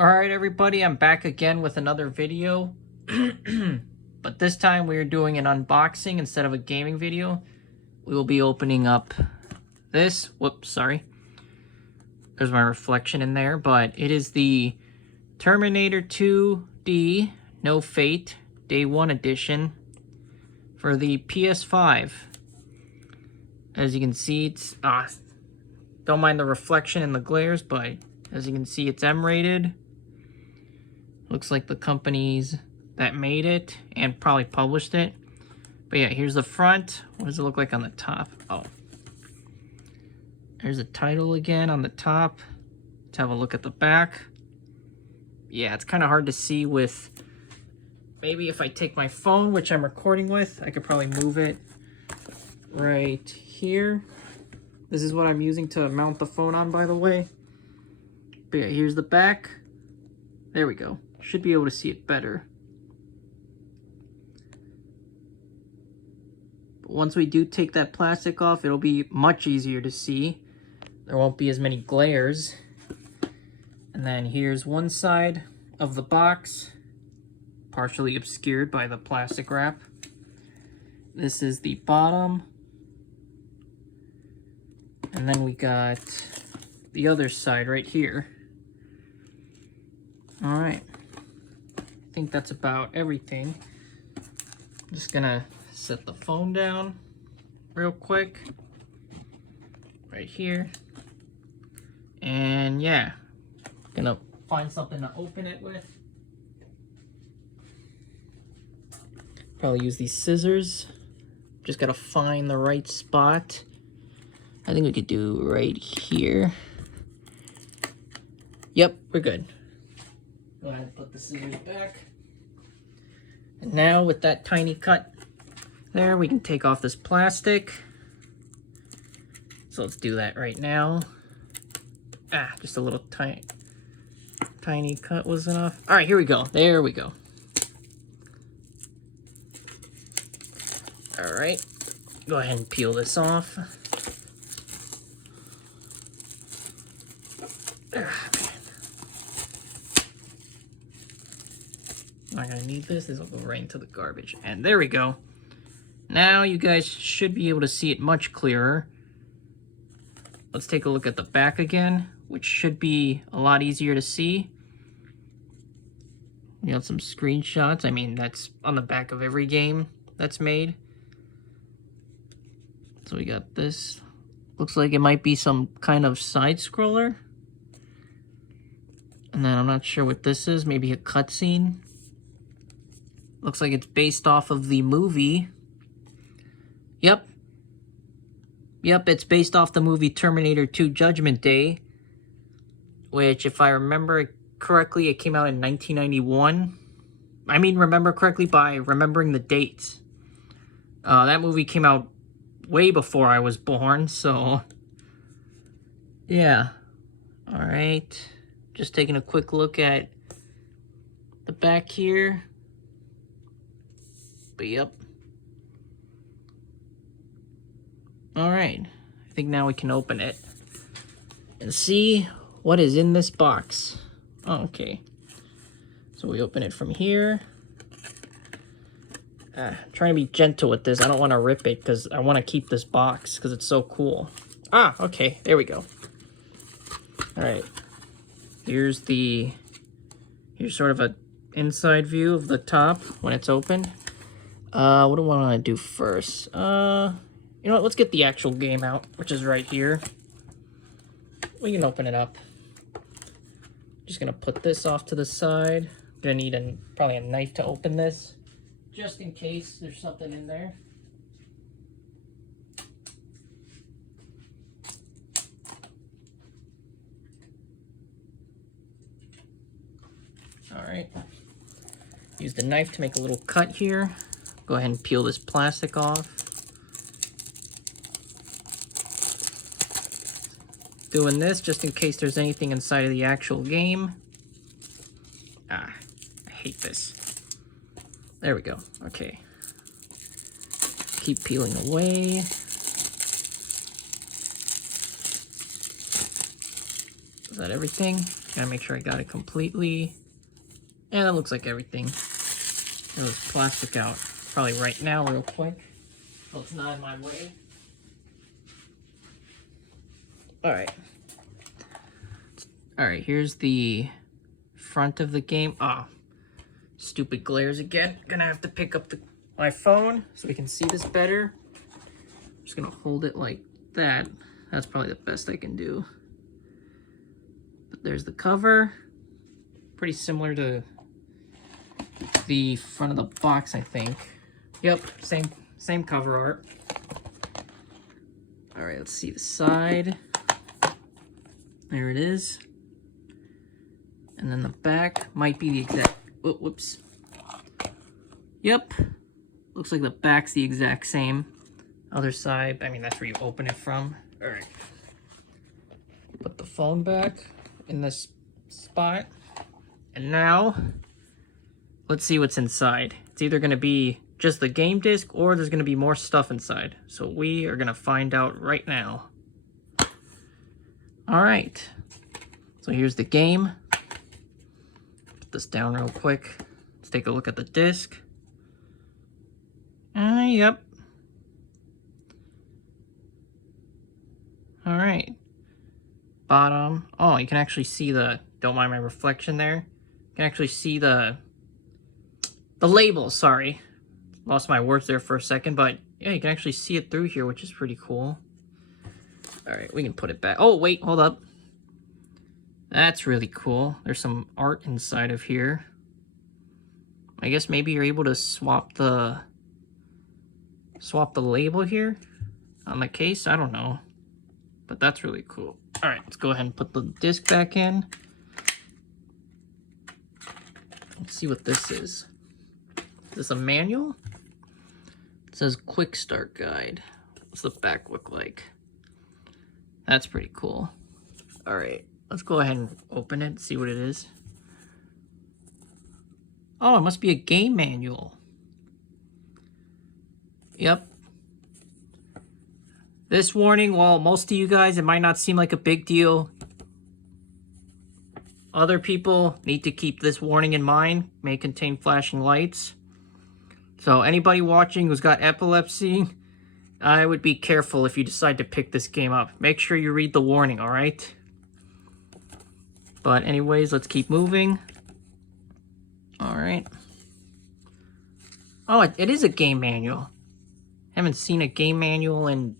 Alright everybody, I'm back again with another video. But this time we are doing an unboxing instead of a gaming video. We will be opening up this. Whoops, sorry. There's my reflection in there, but it is the Terminator 2D No Fate Day 1 edition for the PS5. As you can see, it's don't mind the reflection and the glares, but as you can see, it's M-rated. Looks like the companies that made it and probably published it. But yeah, here's the front. What does it look like on the top? Oh. There's the title again on the top. Let's have a look at the back. Yeah, it's kind of hard to see with... Maybe if I take my phone, which I'm recording with, I could probably move it right here. This is what I'm using to mount the phone on, by the way. But yeah, here's the back. There we go. Should be able to see it better. But once we do take that plastic off, it'll be much easier to see. There won't be as many glares. And then here's one side of the box, partially obscured by the plastic wrap. This is the bottom. And then we got the other side right here. All right. I think that's about everything. I'm just gonna set the phone down real quick. Right here. And yeah, gonna find something to open it with. Probably use these scissors. Just gotta find the right spot. I think we could do right here. Yep, we're good. Go ahead and put the scissors back. And now with that tiny cut there, we can take off this plastic. So let's do that right now. Just a little tiny cut was enough. All right, here we go. There we go. All right, go ahead and peel this off. Not gonna need this. This will go right into the garbage. And there we go. Now you guys should be able to see it much clearer. Let's take a look at the back again, which should be a lot easier to see. We got some screenshots. I mean, that's on the back of every game that's made. So we got this. Looks like it might be some kind of side scroller. And then I'm not sure what this is. Maybe a cutscene. Looks like it's based off of the movie. Yep, it's based off the movie Terminator 2 Judgment Day, which, if I remember correctly, it came out in 1991. I mean, remember correctly by remembering the dates. That movie came out way before I was born, so... Yeah. Alright. Just taking a quick look at the back here. But yep. Alright. I think now we can open it and see what is in this box. Oh, okay. So we open it from here. Trying to be gentle with this. I don't want to rip it because I want to keep this box because it's so cool. Okay. There we go. Alright. Here's sort of a inside view of the top when it's opened. What do I want to do first? You know what? Let's get the actual game out, which is right here. We can open it up. Just gonna put this off to the side. Gonna need probably a knife to open this, just in case there's something in there. All right. Use the knife to make a little cut here. Go ahead and peel this plastic off. Doing this just in case there's anything inside of the actual game. I hate this. There we go. Okay. Keep peeling away. that everything? Gotta make sure I got it completely. Yeah, that looks like everything. Get this plastic out. Probably right now, real quick. So it's not in my way. Alright. Alright, here's the front of the game. Ah, stupid glares again. Gonna have to pick up my phone so we can see this better. I'm just gonna hold it like that. That's probably the best I can do. But there's the cover. Pretty similar to the front of the box, I think. Yep, same cover art. All right, let's see the side. There it is. And then the back might be the exact, oh, whoops. Yep, looks like the back's the exact same. Other side, I mean, that's where you open it from. All right. Put the phone back in this spot. And now, let's see what's inside. It's either gonna be just the game disc or there's gonna be more stuff inside. So we are gonna find out right now. All right, so here's the game. Put this down real quick. Let's take a look at the disc. Yep. All right. Bottom. Oh, you can actually see the, don't mind my reflection there. You can actually see the label, sorry. Lost my words there for a second, but yeah, you can actually see it through here, which is pretty cool. All right, we can put it back. Oh, wait, hold up. That's really cool. There's some art inside of here. I guess maybe you're able to swap the label here on the case. I don't know, but that's really cool. All right, let's go ahead and put the disc back in. Let's see what this is. Is this a manual? It says quick start guide. What's the back look like? That's pretty cool. All right, let's go ahead and open it and see what it is. Oh, it must be a game manual. Yep. This warning, while most of you guys, it might not seem like a big deal, other people need to keep this warning in mind. May contain flashing lights. So anybody watching who's got epilepsy, I would be careful if you decide to pick this game up. Make sure you read the warning, all right? But anyways, let's keep moving. All right. Oh, it is a game manual. Haven't seen a game manual in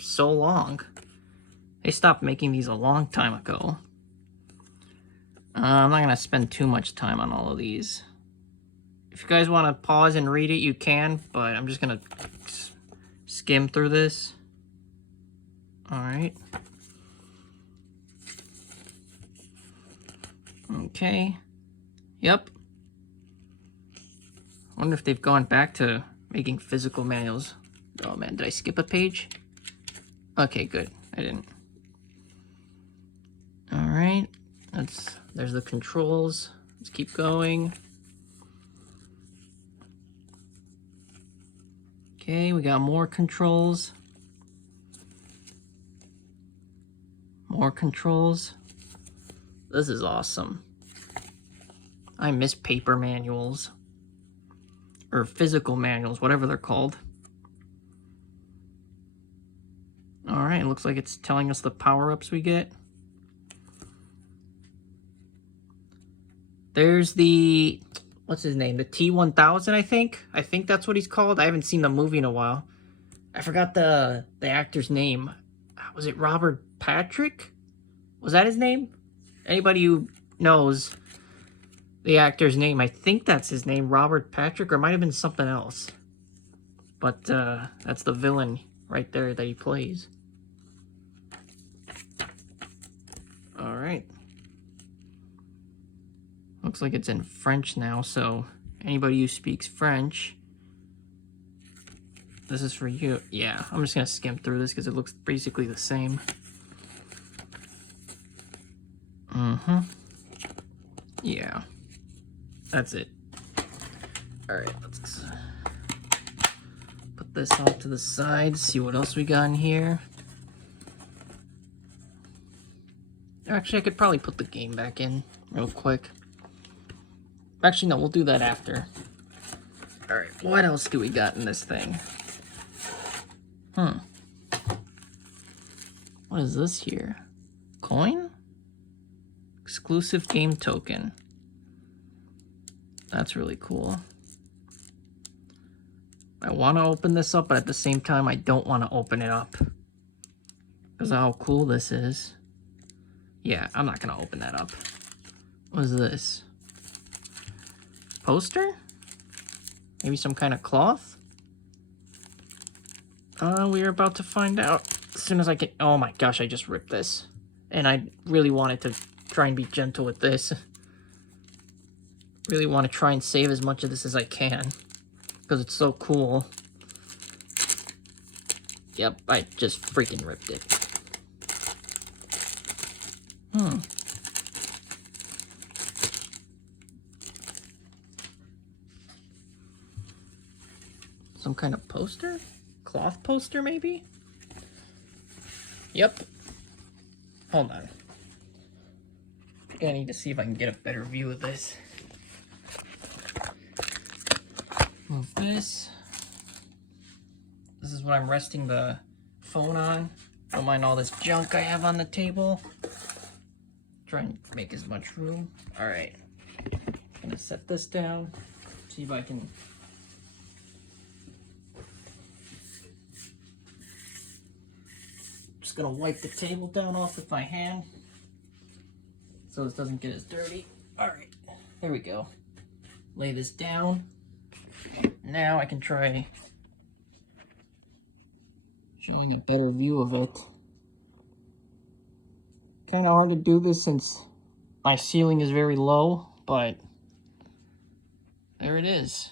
so long. They stopped making these a long time ago. I'm not going to spend too much time on all of these. If you guys want to pause and read it, you can, but I'm just going to skim through this. All right. Okay. Yep. I wonder if they've gone back to making physical manuals. Oh man, did I skip a page? Okay, good. I didn't. All right. There's the controls. Let's keep going. Okay, we got more controls. More controls. This is awesome. I miss paper manuals. Or physical manuals, whatever they're called. Alright, looks like it's telling us the power-ups we get. There's the, what's his name? The T-1000, I think? I think that's what he's called. I haven't seen the movie in a while. I forgot the actor's name. Was it Robert Patrick? Was that his name? Anybody who knows the actor's name, I think that's his name, Robert Patrick, or it might have been something else. But that's the villain right there that he plays. All right. Looks like it's in French now, so anybody who speaks French, this is for you. Yeah, I'm just gonna skim through this because it looks basically the same. Yeah, that's it. All right, let's put this off to the side, see what else we got in here. Actually, I could probably put the game back in real quick. Actually, no, we'll do that after. Alright, what else do we got in this thing? What is this here? Coin? Exclusive game token. That's really cool. I want to open this up, but at the same time, I don't want to open it up. Because of how cool this is. Yeah, I'm not going to open that up. What is this? Poster? Maybe some kind of cloth? We are about to find out. As soon as I can... Oh my gosh, I just ripped this. And I really wanted to try and be gentle with this. Really want to try and save as much of this as I can. Because it's so cool. Yep, I just freaking ripped it. Some kind of poster? Cloth poster, maybe? Yep. Hold on. I need to see if I can get a better view of this. Move this. This is what I'm resting the phone on. Don't mind all this junk I have on the table. Try and make as much room. Alright. Gonna set this down. See if I can... Just gonna wipe the table down off with my hand so this doesn't get as dirty. Alright, there we go. Lay this down. Now I can try showing a better view of it. Kind of hard to do this since my ceiling is very low, but there it is.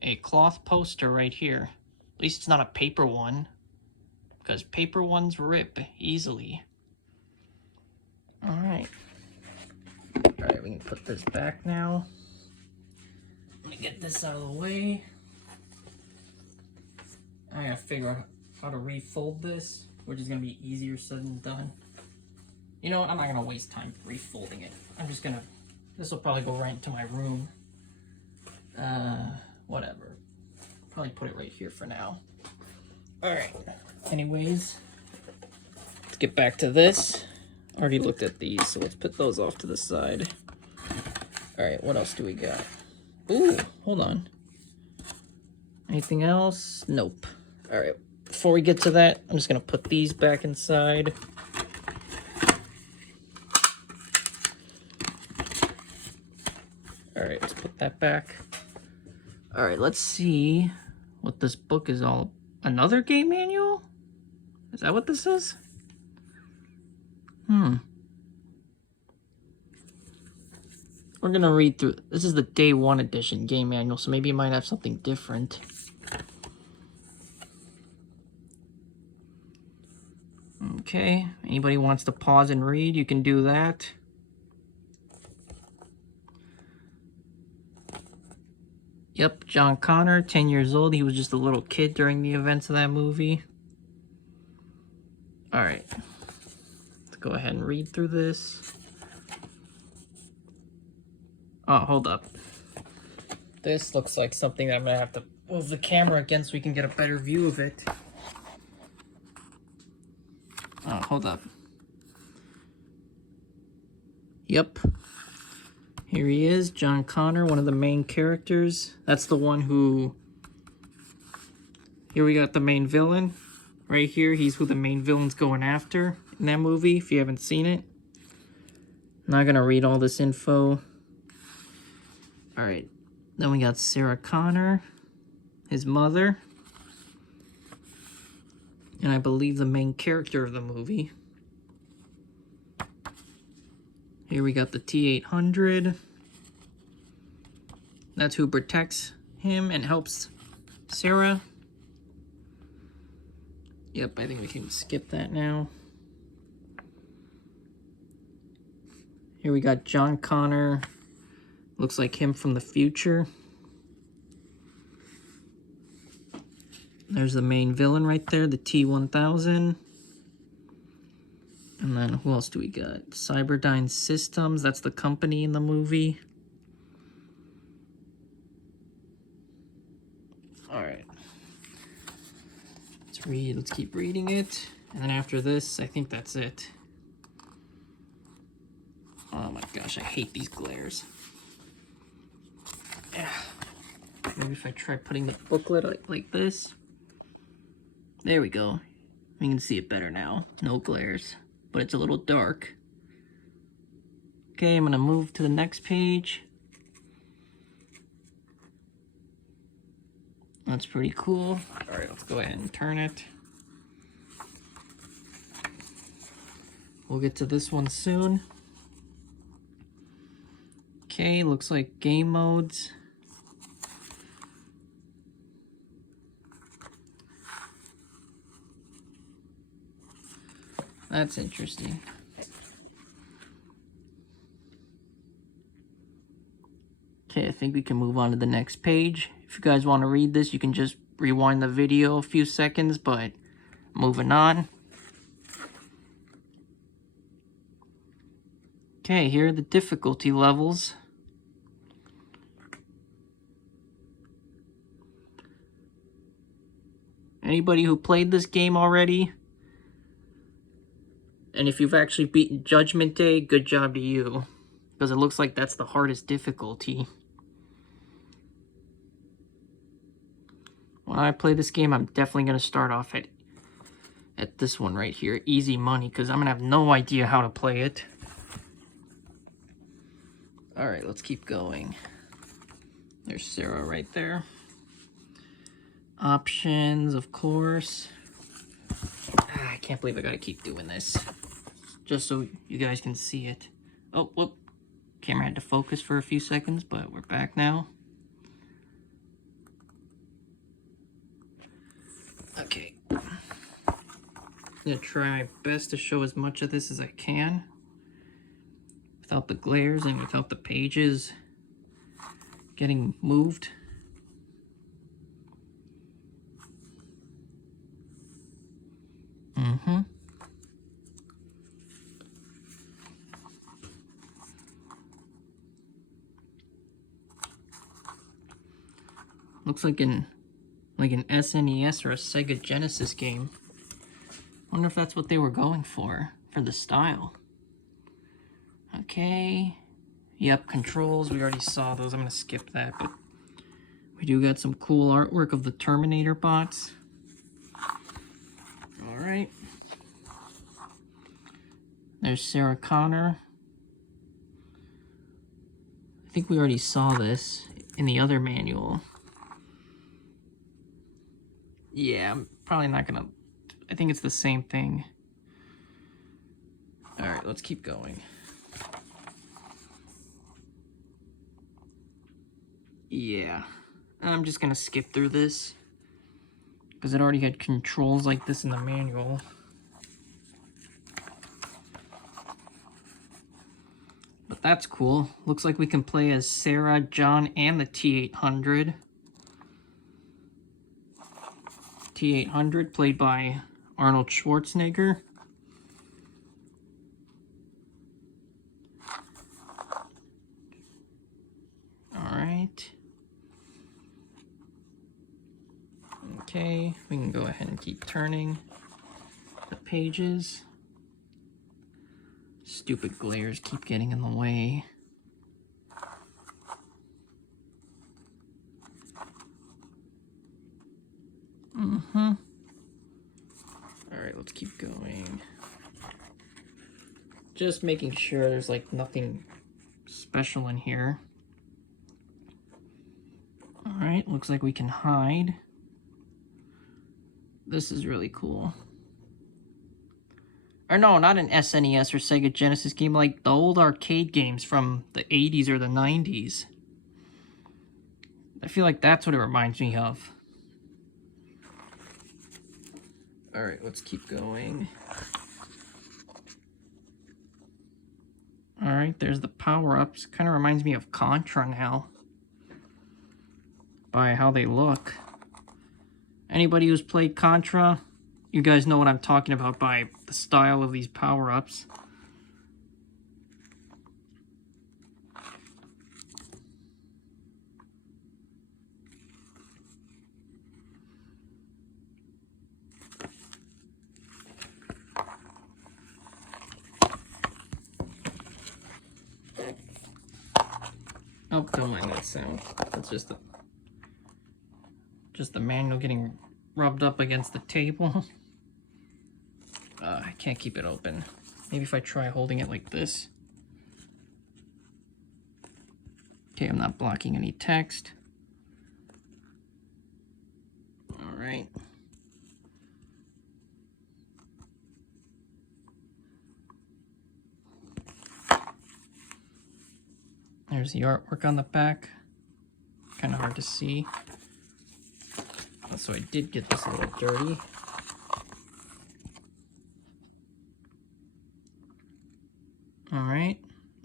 A cloth poster right here. At least it's not a paper one, because paper ones rip easily. Alright. Alright, we can put this back now. Let me get this out of the way. I gotta figure out how to refold this, which is gonna be easier said than done. You know what, I'm not gonna waste time refolding it. I'm just gonna, this will probably go right into my room. Whatever. Probably put it right here for now. Alright, anyways, let's get back to this. Already looked at these, so let's put those off to the side. Alright, what else do we got? Ooh, hold on. Anything else? Nope. Alright, before we get to that, I'm just gonna put these back inside. Alright, let's put that back. Alright, let's see what this book is all... Another game manual? Is that what this is? We're gonna read through... This is the day 1 edition game manual, so maybe it might have something different. Okay, anybody wants to pause and read, you can do that. Yep, John Connor, 10 years old. He was just a little kid during the events of that movie. Alright. Let's go ahead and read through this. Oh, hold up. This looks like something that I'm going to have to move the camera again so we can get a better view of it. Oh, hold up. Yep. Here he is, John Connor, one of the main characters. That's the one who... Here we got the main villain. Right here, he's who the main villain's going after in that movie, if you haven't seen it. I'm not gonna read all this info. Alright, then we got Sarah Connor, his mother. And I believe the main character of the movie. Here we got the T-800. That's who protects him and helps Sarah. Yep, I think we can skip that now. Here we got John Connor. Looks like him from the future. There's the main villain right there, the T-1000. And then who else do we got? Cyberdyne Systems, that's the company in the movie. Alright. Let's keep reading it. And then after this, I think that's it. Oh my gosh, I hate these glares. Yeah. Maybe if I try putting the booklet like this. There we go. We can see it better now. No glares, but it's a little dark. Okay, I'm gonna move to the next page. That's pretty cool. All right, let's go ahead and turn it. We'll get to this one soon. Okay, looks like game modes. That's interesting. Okay, I think we can move on to the next page. If you guys want to read this, you can just rewind the video a few seconds, but moving on. Okay, here are the difficulty levels. Anybody who played this game already, and if you've actually beaten Judgment Day, good job to you. Because it looks like that's the hardest difficulty. When I play this game, I'm definitely going to start off at this one right here, easy money, because I'm going to have no idea how to play it. Alright, let's keep going. There's Sarah right there. Options, of course. I can't believe I gotta keep doing this. Just so you guys can see it. Oh, whoop. Camera had to focus for a few seconds, but we're back now. Okay. I'm gonna try my best to show as much of this as I can. Without the glares and without the pages getting moved. Looks like an SNES or a Sega Genesis game. Wonder if that's what they were going for the style. Okay. Yep, controls. We already saw those. I'm gonna skip that, but we do got some cool artwork of the Terminator bots. Alright. There's Sarah Connor. I think we already saw this in the other manual. Yeah, I'm probably not gonna... I think it's the same thing. Alright, let's keep going. Yeah. I'm just gonna skip through this. Because it already had controls like this in the manual. But that's cool. Looks like we can play as Sarah, John, and the T-800. T-800 played by Arnold Schwarzenegger. Alright. Okay, we can go ahead and keep turning the pages. Stupid glares keep getting in the way. Alright, let's keep going. Just making sure there's like nothing special in here. Alright, looks like we can hide. This is really cool. Or no, not an SNES or Sega Genesis game, like the old arcade games from the 80s or the 90s. I feel like that's what it reminds me of. Alright, let's keep going. Alright, there's the power-ups. Kind of reminds me of Contra now. By how they look. Anybody who's played Contra, You guys know what I'm talking about by the style of these power-ups. Oh, don't mind that sound. That's just the manual getting rubbed up against the table. I can't keep it open. Maybe if I try holding it like this. Okay, I'm not blocking any text. All right. There's the artwork on the back. Kind of hard to see. So I did get this a little dirty. All right,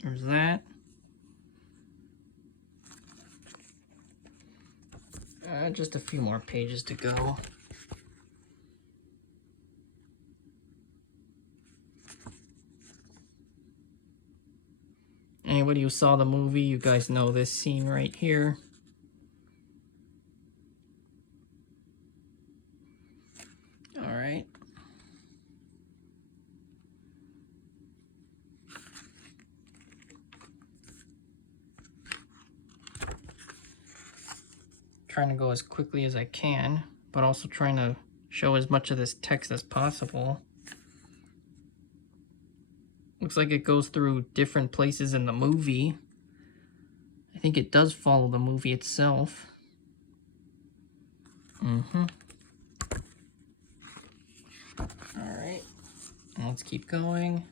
there's that. Just a few more pages to go. Anybody who saw the movie, you guys know this scene right here. All right. Trying to go as quickly as I can, but also trying to show as much of this text as possible. Looks like it goes through different places in the movie. I think it does follow the movie itself. Alright, let's keep going.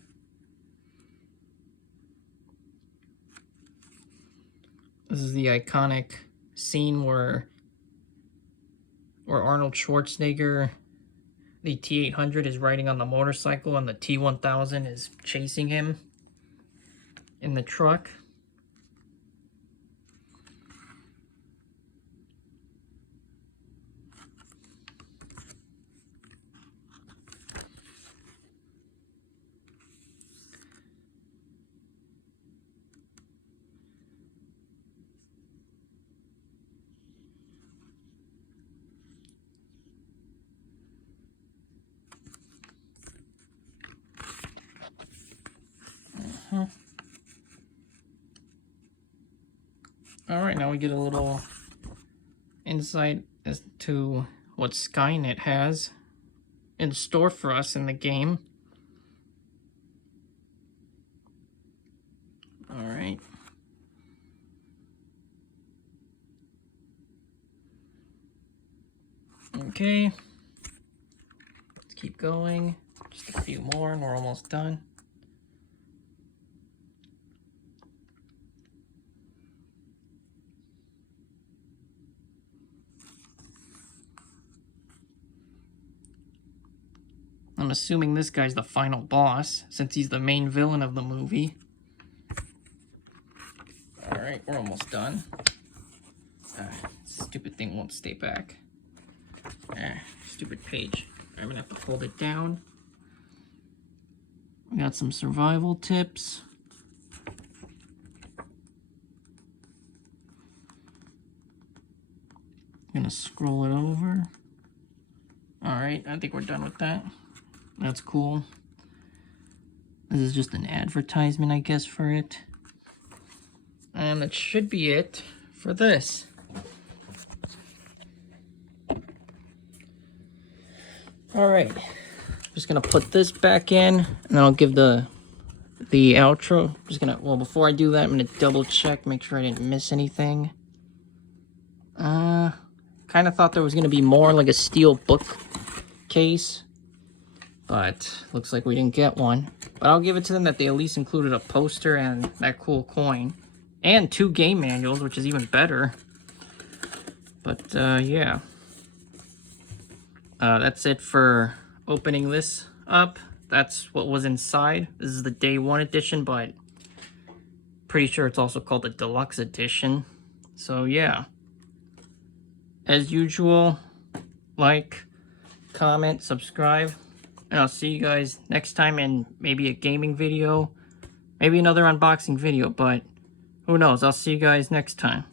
This is the iconic scene where Arnold Schwarzenegger, the T-800, is riding on the motorcycle and the T-1000 is chasing him in the truck. Alright, now we get a little insight as to what Skynet has in store for us in the game. Alright. Okay. Let's keep going. Just a few more and we're almost done. I'm assuming this guy's the final boss, since he's the main villain of the movie. Alright, we're almost done. Stupid thing won't stay back. Stupid page. I'm gonna have to hold it down. We got some survival tips. I'm gonna scroll it over. Alright, I think we're done with that. That's cool. This is just an advertisement, I guess, for it. And that should be it for this. Alright. Just gonna put this back in, and then I'll give the outro. Just gonna, well, before I do that, I'm gonna double check, make sure I didn't miss anything. Kind of thought there was gonna be more, like a steel bookcase. But looks like we didn't get one. But I'll give it to them that they at least included a poster and that cool coin. And 2 game manuals, which is even better. But yeah. That's it for opening this up. That's what was inside. This is the day 1 edition, but pretty sure it's also called the deluxe edition. So yeah. As usual, like, comment, subscribe, and I'll see you guys next time in maybe a gaming video, maybe another unboxing video, but who knows? I'll see you guys next time.